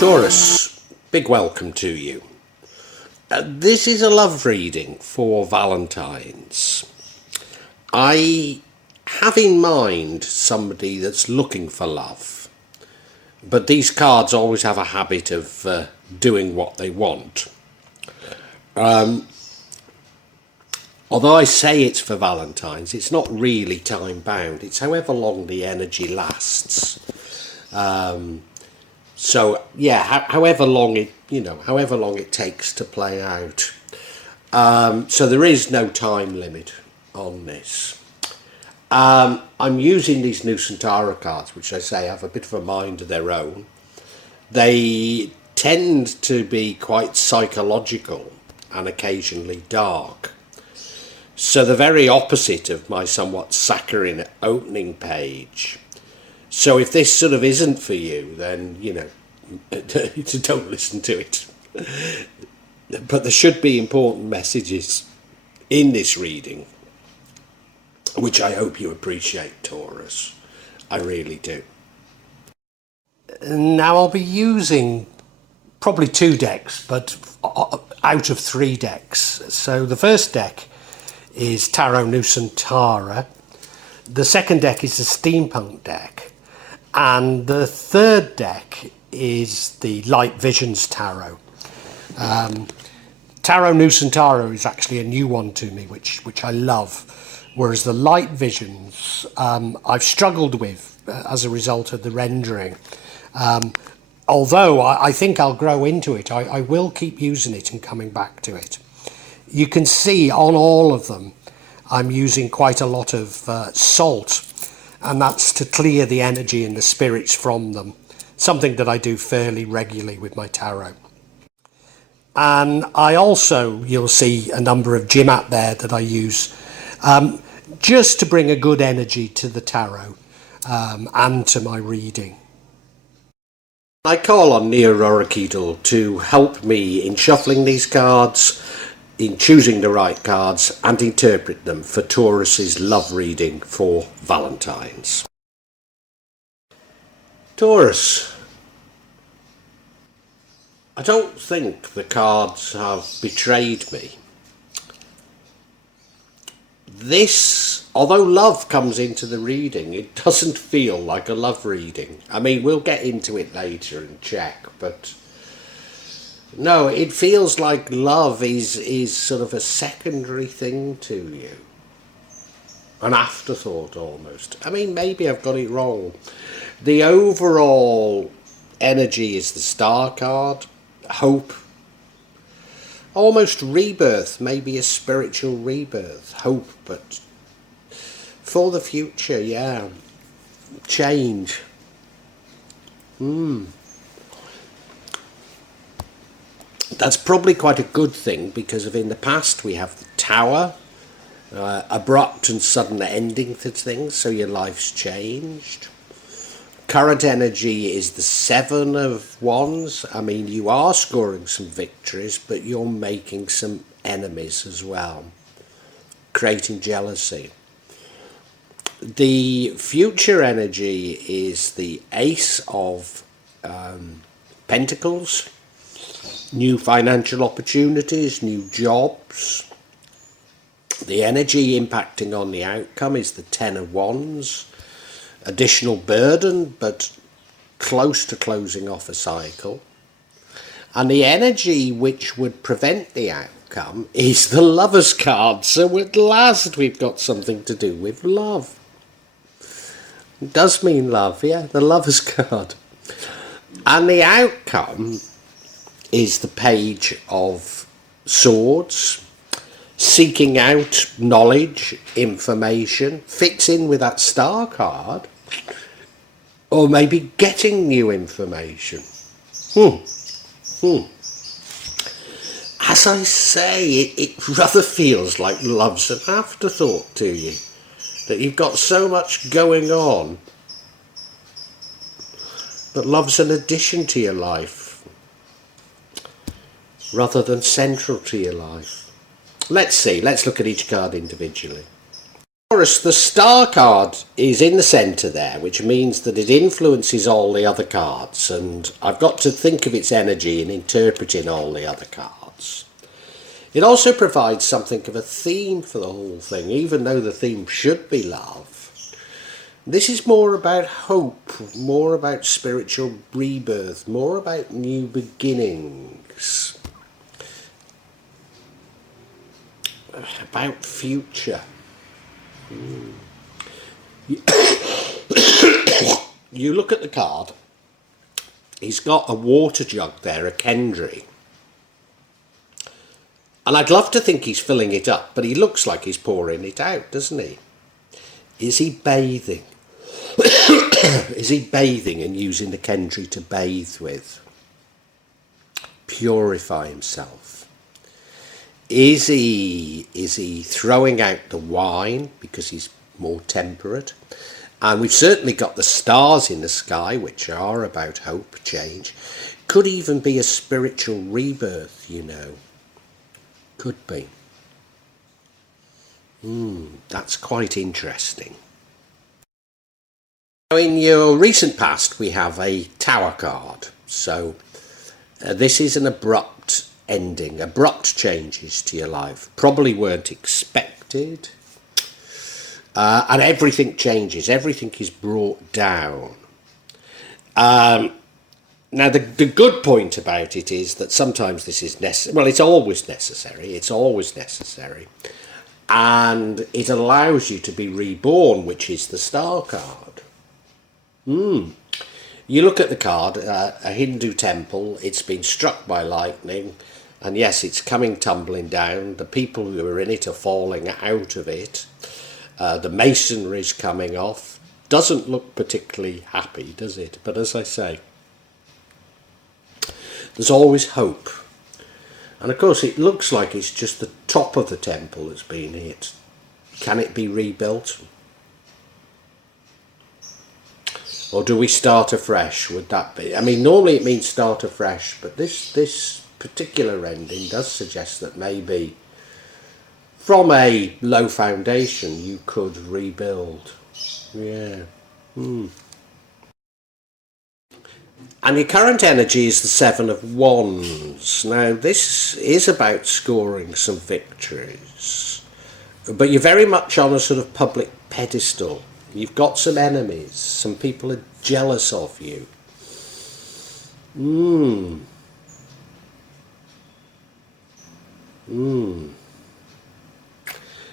Taurus, big welcome to you. This is a love reading for Valentine's. I have in mind somebody that's looking for love, but these cards always have a habit of doing what they want. Although I say it's for Valentine's, it's not really time bound. It's however long the energy lasts. So yeah, however long it takes to play out. So there is no time limit on this. I'm using these Narcissistic cards, which I say have a bit of a mind of their own. They tend to be quite psychological and occasionally dark. So the very opposite of my somewhat saccharine opening page. So if this sort of isn't for you, then, don't listen to it. But there should be important messages in this reading, which I hope you appreciate, Taurus. I really do. Now I'll be using probably 2 decks, but out of 3 decks. So the first deck is Tarot Nusantara. The second deck is the Steampunk deck. And the third deck is the Light Visions Tarot. Tarot Nusantara is actually a new one to me, which I love. Whereas the Light Visions, I've struggled with as a result of the rendering. Although I think I'll grow into it, I will keep using it and coming back to it. You can see on all of them, I'm using quite a lot of salt. And that's to clear the energy and the spirits from them. Something that I do fairly regularly with my tarot. And I also, you'll see a number of Jimat there that I use just to bring a good energy to the tarot and to my reading. I call on Neo-Rorikedal to help me in shuffling these cards, in choosing the right cards and interpret them for Taurus's love reading for Valentine's. Taurus, I don't think the cards have betrayed me. This, although love comes into the reading, it doesn't feel like a love reading. I mean, we'll get into it later and check, but no, it feels like love is sort of a secondary thing to you. An afterthought almost. I mean, maybe I've got it wrong. The overall energy is the Star card. Hope. Almost rebirth, maybe a spiritual rebirth. Hope, but for the future, yeah. Change. That's probably quite a good thing, because in the past we have the Tower, abrupt and sudden ending to things, so your life's changed. Current energy is the 7 of Wands. I mean, you are scoring some victories, but you're making some enemies as well, creating jealousy. The future energy is the Ace of Pentacles. New financial opportunities, new jobs. The energy impacting on the outcome is the 10 of Wands. Additional burden, but close to closing off a cycle. And the energy which would prevent the outcome is the Lovers card. So at last we've got something to do with love. It does mean love, yeah, the Lovers card. And the outcome is the Page of Swords, seeking out knowledge, information, fits in with that Star card, or maybe getting new information. As I say, it rather feels like love's an afterthought to you, that you've got so much going on, but love's an addition to your life, rather than central to your life. Let's see, let's look at each card individually. Taurus, the star card is in the centre there, which means that it influences all the other cards, and I've got to think of its energy in interpreting all the other cards. It also provides something of a theme for the whole thing, even though the theme should be love. This is more about hope, more about spiritual rebirth, more about new beginnings, about future. You look at the card, he's got a water jug there, a Kendry. And I'd love to think he's filling it up, but he looks like he's pouring it out, doesn't he? Is he bathing? Is he bathing and using the Kendry to bathe with? Purify himself. Is he throwing out the wine because he's more temperate? And we've certainly got the stars in the sky, which are about hope, change. Could even be a spiritual rebirth, you know. Could be. That's quite interesting. Now, in your recent past, we have a Tower card. So this is an abrupt ending, abrupt changes to your life. Probably weren't expected. And everything changes. Everything is brought down. Now, the good point about it is that sometimes this is necessary. Well, it's always necessary. It's always necessary. And it allows you to be reborn, which is the star card. You look at the card, a Hindu temple, it's been struck by lightning. And yes, it's coming tumbling down. The people who are in it are falling out of it. The masonry is coming off. Doesn't look particularly happy, does it? But as I say, there's always hope. And of course, it looks like it's just the top of the temple that's been hit. Can it be rebuilt? Or do we start afresh? Would that be? I mean, normally it means start afresh, but this particular ending does suggest that maybe from a low foundation you could rebuild. Yeah. And your current energy is the Seven of Wands. Now, this is about scoring some victories, but you're very much on a sort of public pedestal. You've got some enemies. Some people are jealous of you.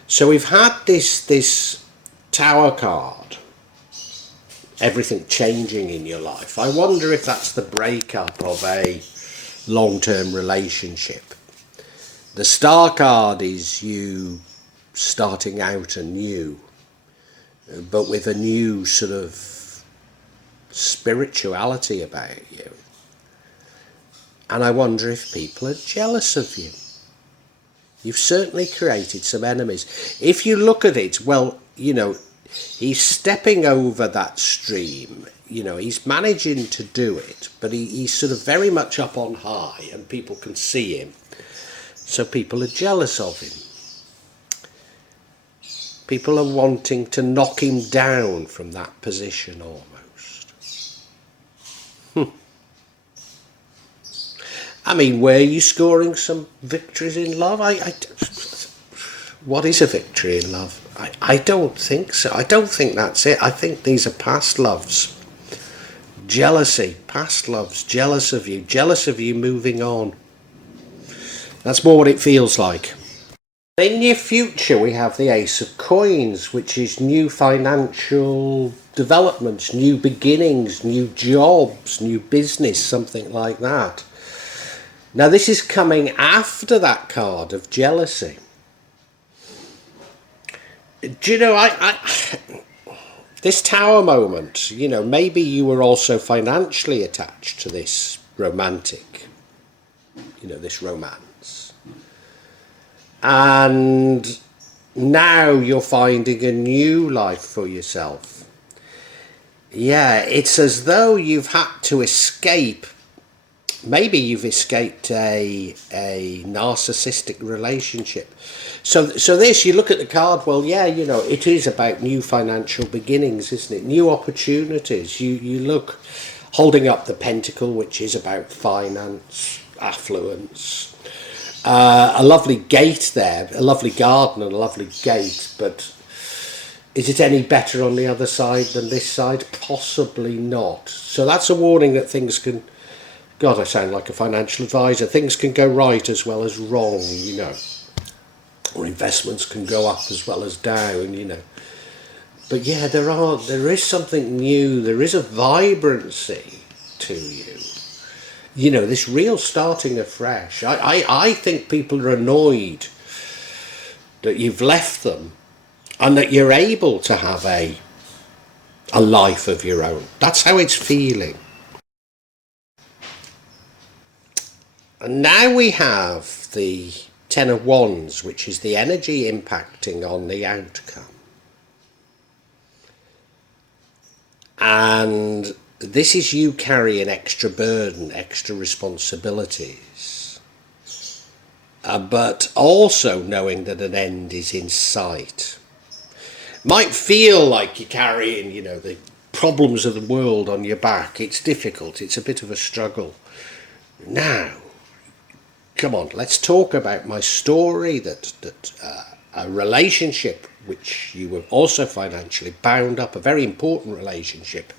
So we've had this Tower card, everything changing in your life. I wonder if that's the breakup of a long-term relationship. The Star card is you starting out anew, but with a new sort of spirituality about you. And I wonder if people are jealous of you. You've certainly created some enemies. If you look at it, well, you know, he's stepping over that stream. You know, he's managing to do it, but he's sort of very much up on high and people can see him. So people are jealous of him. People are wanting to knock him down from that position almost. I mean, were you scoring some victories in love? What is a victory in love? I don't think so. I don't think that's it. I think these are past loves. Jealousy, past loves, jealous of you moving on. That's more what it feels like. In your future, we have the Ace of Coins, which is new financial developments, new beginnings, new jobs, new business, something like that. Now, this is coming after that card of jealousy. Do you know, this Tower moment, you know, maybe you were also financially attached to this romantic, you know, this romance. And now you're finding a new life for yourself. Yeah, it's as though you've had to escape maybe you've escaped a narcissistic relationship. So this, you look at the card, well, yeah, it is about new financial beginnings, isn't it? New opportunities. You look, holding up the pentacle, which is about finance, affluence. A lovely gate there, a lovely garden and a lovely gate, but is it any better on the other side than this side? Possibly not. So that's a warning that things can, God, I sound like a financial advisor, things can go right as well as wrong, or investments can go up as well as down, But yeah, there is something new, there is a vibrancy to you. This real starting afresh. I think people are annoyed that you've left them and that you're able to have a life of your own. That's how it's feeling. And now we have the Ten of Wands, which is the energy impacting on the outcome. And this is you carrying extra burden, extra responsibilities, but also knowing that an end is in sight. Might feel like you're carrying, the problems of the world on your back. It's difficult. It's a bit of a struggle. Now, come on, let's talk about my story, that a relationship which you were also financially bound up, a very important relationship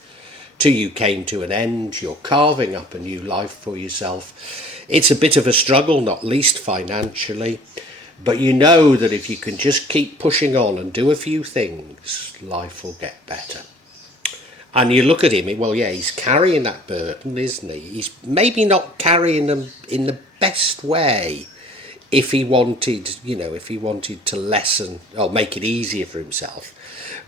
to you, came to an end. You're carving up a new life for yourself. It's a bit of a struggle, not least financially, but you know that if you can just keep pushing on and do a few things, life will get better. And you look at him, well, yeah, he's carrying that burden, isn't he? He's maybe not carrying them in the best way. If he wanted, to lessen or make it easier for himself.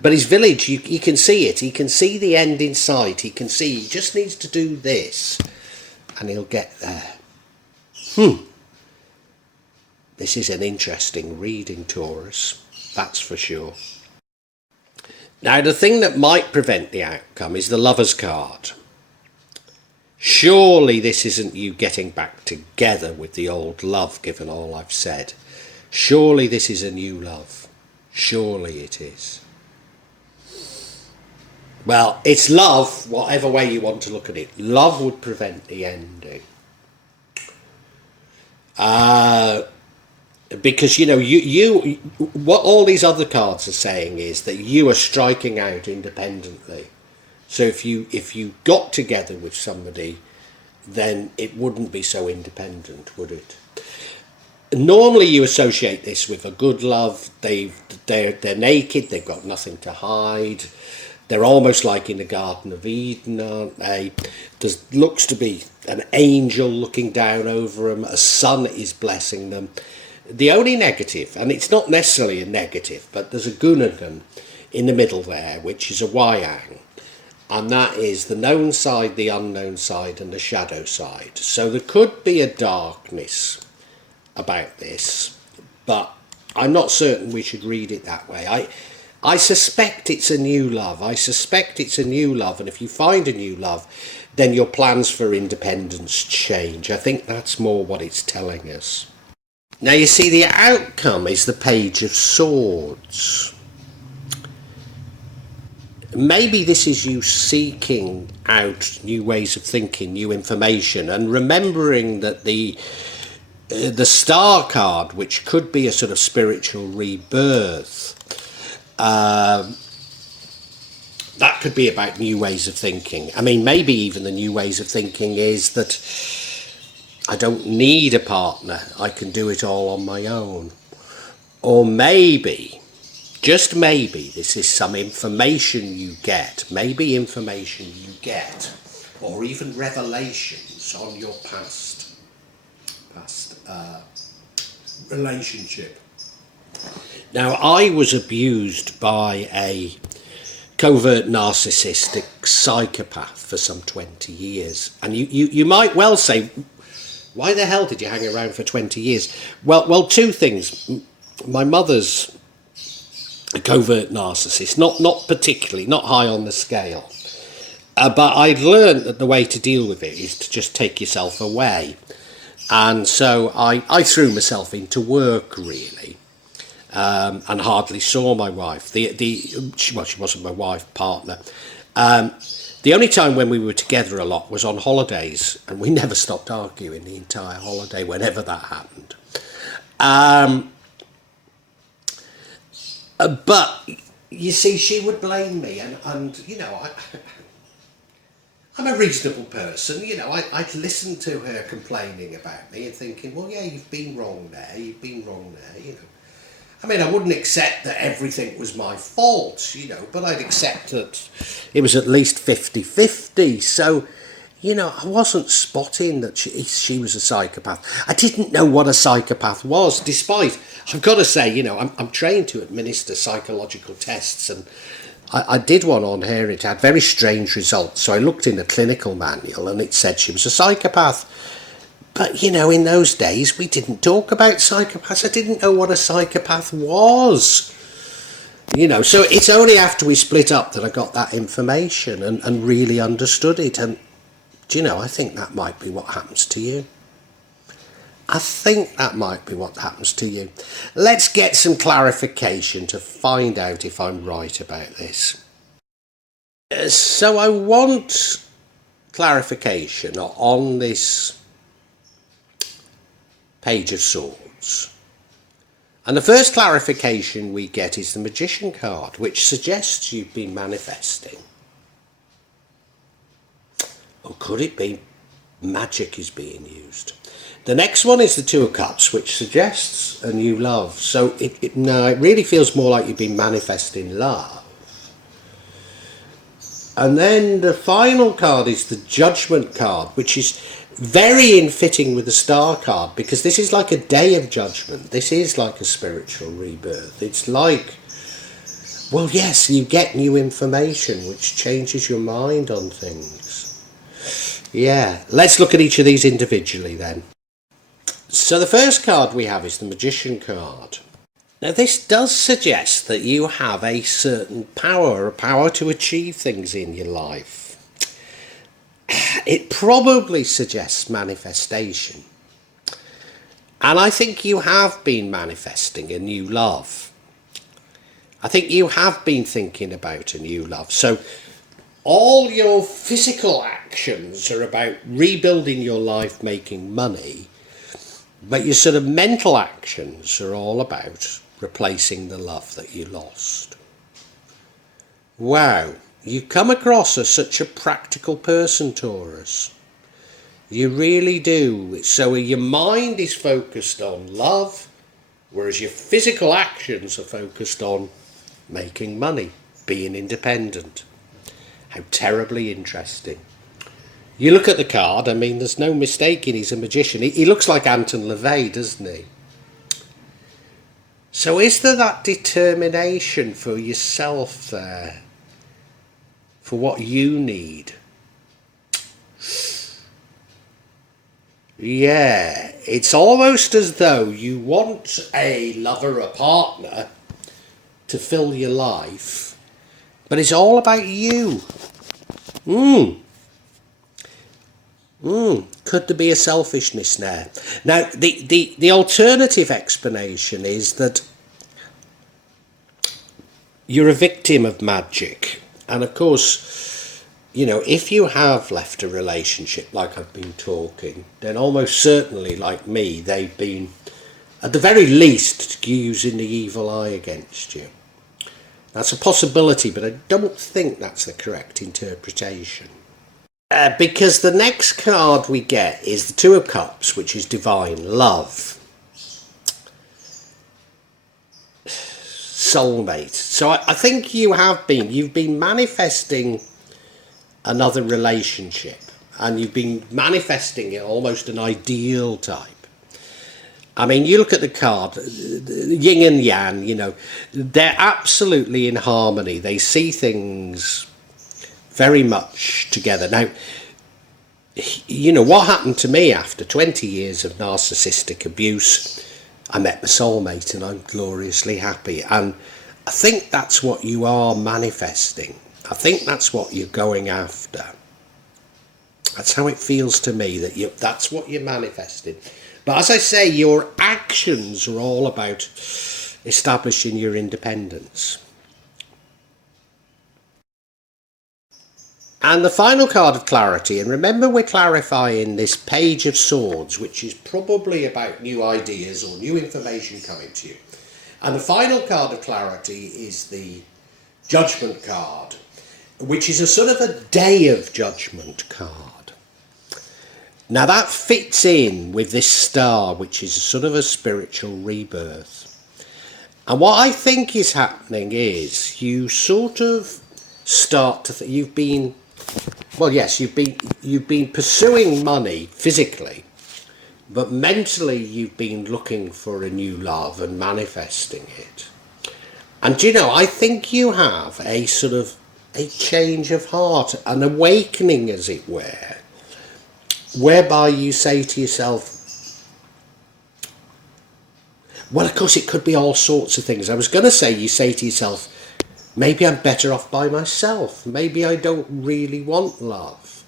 But his village, he can see it. He can see the end in sight. He just needs to do this and he'll get there. This is an interesting reading, Taurus. That's for sure. Now, the thing that might prevent the outcome is the Lover's card. Surely this isn't you getting back together with the old love, given all I've said. Surely this is a new love. Surely it is. Well, it's love, whatever way you want to look at it. Love would prevent the ending. Because, you what all these other cards are saying is that you are striking out independently. So if you got together with somebody, then it wouldn't be so independent, would it? Normally you associate this with a good love. They're naked, they've got nothing to hide. They're almost like in the Garden of Eden, aren't they? There looks to be an angel looking down over them. A sun is blessing them. The only negative, and it's not necessarily a negative, but there's a Gunnagan in the middle there, which is a Wayang. And that is the known side, the unknown side, and the shadow side. So there could be a darkness about this, but I'm not certain we should read it that way. I suspect it's a new love. I suspect it's a new love, and if you find a new love, then your plans for independence change. I think that's more what it's telling us. Now, you see, the outcome is the Page of Swords. Maybe this is you seeking out new ways of thinking, new information, and remembering that the Star card, which could be a sort of spiritual rebirth, that could be about new ways of thinking. I mean, maybe even the new ways of thinking is that I don't need a partner, I can do it all on my own. Or maybe, just maybe, this is some information you get, or even revelations on your past relationship. Now, I was abused by a covert narcissistic psychopath for some 20 years. And you might well say, why the hell did you hang around for 20 years? Well, two things. My mother's a covert narcissist, not particularly, not high on the scale. But I'd learned that the way to deal with it is to just take yourself away. And so I threw myself into work, really, and hardly saw my wife. She wasn't my wife, partner. The only time when we were together a lot was on holidays, and we never stopped arguing the entire holiday whenever that happened. But, you see, she would blame me, and you know, I'm a reasonable person, you know, I'd listen to her complaining about me and thinking, well, yeah, you've been wrong there, you know. I mean, I wouldn't accept that everything was my fault, you know, but I'd accept that it was at least 50-50. So, you know, I wasn't spotting that she was a psychopath. I didn't know what a psychopath was, despite, I've got to say, you know, I'm trained to administer psychological tests, and I did one on her. It had very strange results. So I looked in the clinical manual and it said she was a psychopath. But, you know, in those days, we didn't talk about psychopaths. I didn't know what a psychopath was. You know, so it's only after we split up that I got that information and really understood it. And, do you know, I think that might be what happens to you. I think that might be what happens to you. Let's get some clarification to find out if I'm right about this. So I want clarification on this Page of Swords. And the first clarification we get is the Magician card, which suggests you've been manifesting. Or could it be magic is being used? The next one is the Two of Cups, which suggests a new love. So it really feels more like you've been manifesting love. And then the final card is the Judgment card, which is very in fitting with the Star card, because this is like a day of judgment. This is like a spiritual rebirth. It's like, well, yes, you get new information which changes your mind on things. Yeah, let's look at each of these individually then. So the first card we have is the Magician card. Now this does suggest that you have a certain power, a power to achieve things in your life. It probably suggests manifestation. And I think you have been manifesting a new love. I think you have been thinking about a new love. So all your physical actions are about rebuilding your life, making money. But your sort of mental actions are all about replacing the love that you lost. Wow, you come across as such a practical person, Taurus. You really do. So your mind is focused on love, whereas your physical actions are focused on making money, being independent. How terribly interesting. You look at the card, I mean, there's no mistaking he's a magician. He looks like Anton LaVey, doesn't he? So is there that determination for yourself there? For what you need? Yeah, it's almost as though you want a lover, a partner, to fill your life, but it's all about you. Could there be a selfishness there? Now, the alternative explanation is that you're a victim of magic. And of course, you know, if you have left a relationship like I've been talking, then almost certainly, like me, they've been, at the very least, using the evil eye against you. That's a possibility, but I don't think that's the correct interpretation. Because the next card we get is the Two of Cups, which is divine love. Soulmate. So I think you've been manifesting another relationship, and you've been manifesting it almost an ideal type. I mean, you look at the card, yin and yang, you know, they're absolutely in harmony. They see things very much together. Now, you know, what happened to me after 20 years of narcissistic abuse, I met my soulmate and I'm gloriously happy. And I think that's what you are manifesting. I think that's what you're going after. That's how it feels to me, that that's what you're manifesting. But as I say, your actions are all about establishing your independence. And the final card of clarity, and remember we're clarifying this Page of Swords, which is probably about new ideas or new information coming to you. And the final card of clarity is the Judgment card, which is a sort of a Day of Judgment card. Now that fits in with this star, which is sort of a spiritual rebirth. And what I think is happening is you sort of start to you've been pursuing money physically, but mentally you've been looking for a new love and manifesting it. And I think you have a sort of a change of heart, an awakening as it were, whereby you say to yourself, well, of course it could be all sorts of things. I was going to say, you say to yourself, maybe I'm better off by myself. Maybe I don't really want love.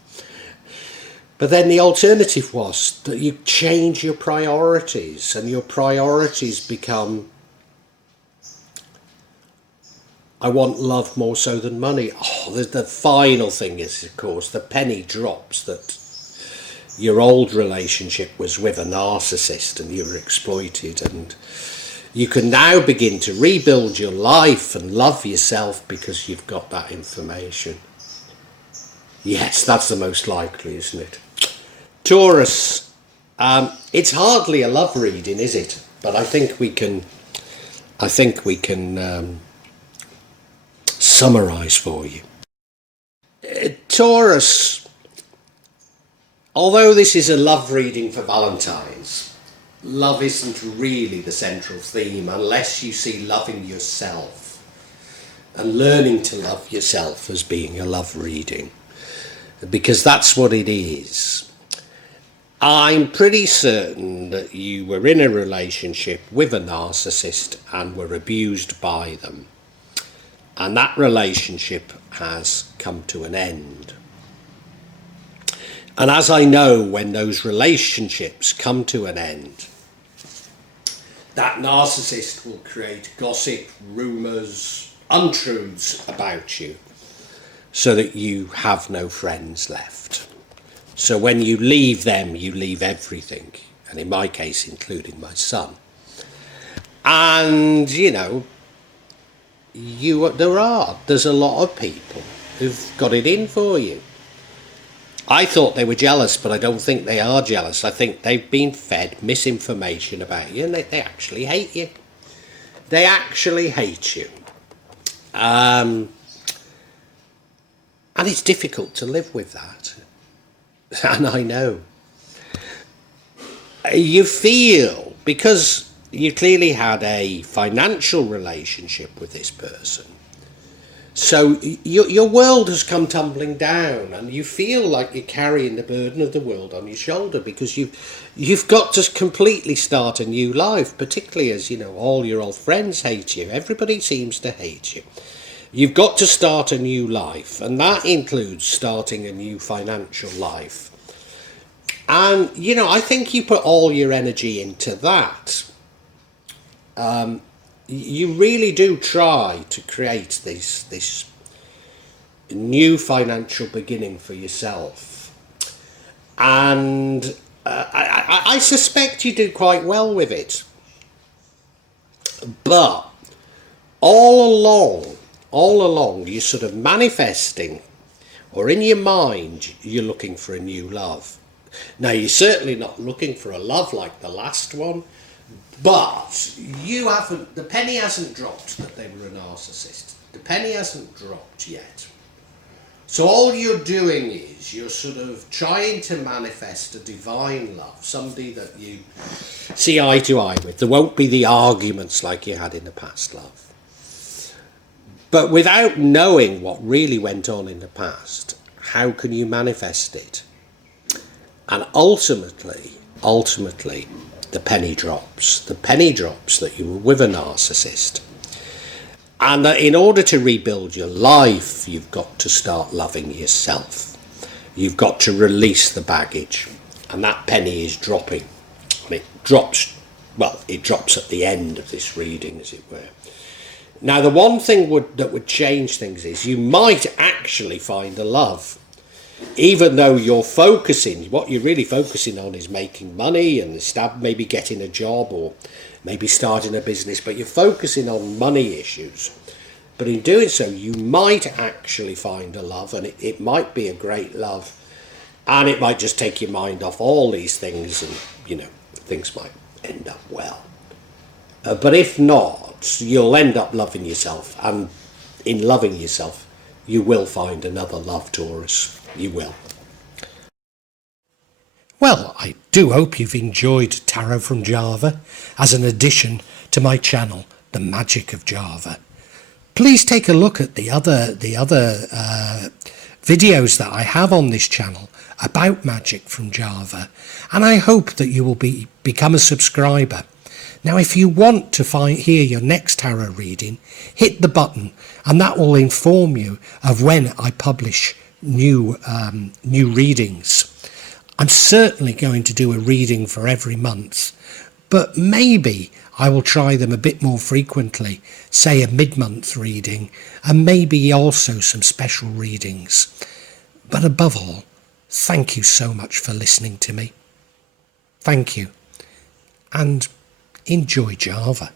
But then the alternative was that you change your priorities, and your priorities become, I want love more so than money. Oh, the final thing is, of course, the penny drops that your old relationship was with a narcissist and you were exploited, and you can now begin to rebuild your life and love yourself because you've got that information. Yes, that's the most likely, isn't it? Taurus, it's hardly a love reading, is it? But I think we can summarize for you. Taurus, although this is a love reading for Valentine's, love isn't really the central theme unless you see loving yourself and learning to love yourself as being a love reading, because that's what it is. I'm pretty certain that you were in a relationship with a narcissist and were abused by them, and that relationship has come to an end. And as I know, when those relationships come to an end, that narcissist will create gossip, rumours, untruths about you, so that you have no friends left. So when you leave them, you leave everything, and in my case, including my son. And, there's a lot of people who've got it in for you. I thought they were jealous, but I don't think they are jealous. I think they've been fed misinformation about you, and they actually hate you. They actually hate you. And it's difficult to live with that. And I know. You feel, because you clearly had a financial relationship with this person, so your world has come tumbling down, and you feel like you're carrying the burden of the world on your shoulder, because you've got to completely start a new life, particularly as, all your old friends hate you. Everybody seems to hate you. You've got to start a new life, and that includes starting a new financial life. And, I think you put all your energy into that. You really do try to create this new financial beginning for yourself. And I suspect you do quite well with it. But all along, you're sort of manifesting, or in your mind, you're looking for a new love. Now, you're certainly not looking for a love like the last one, but the penny hasn't dropped that they were a narcissist. The penny hasn't dropped yet. So all you're doing is you're sort of trying to manifest a divine love, somebody that you see eye to eye with. There won't be the arguments like you had in the past, love. But without knowing what really went on in the past, how can you manifest it? And ultimately, the penny drops. The penny drops that you were with a narcissist. And that in order to rebuild your life, you've got to start loving yourself. You've got to release the baggage, and that penny is dropping. And it drops, well, it drops at the end of this reading, as it were. Now, the one thing that would change things is you might actually find a love, even though what you're really focusing on is making money and maybe getting a job or maybe starting a business, but you're focusing on money issues. But in doing so, you might actually find a love, and it might be a great love, and it might just take your mind off all these things, and, things might end up well. But if not, you'll end up loving yourself, and in loving yourself, you will find another love, Taurus. You will. Well, I do hope you've enjoyed Tarot from Java as an addition to my channel, The Magic of Java. Please take a look at the other videos that I have on this channel about magic from Java, and I hope that you will become a subscriber. Now, if you want to hear your next tarot reading, hit the button, and that will inform you of when I publish new readings. I'm certainly going to do a reading for every month, but maybe I will try them a bit more frequently, say a mid-month reading, and maybe also some special readings. But above all, thank you so much for listening to me. Thank you, and enjoy Java.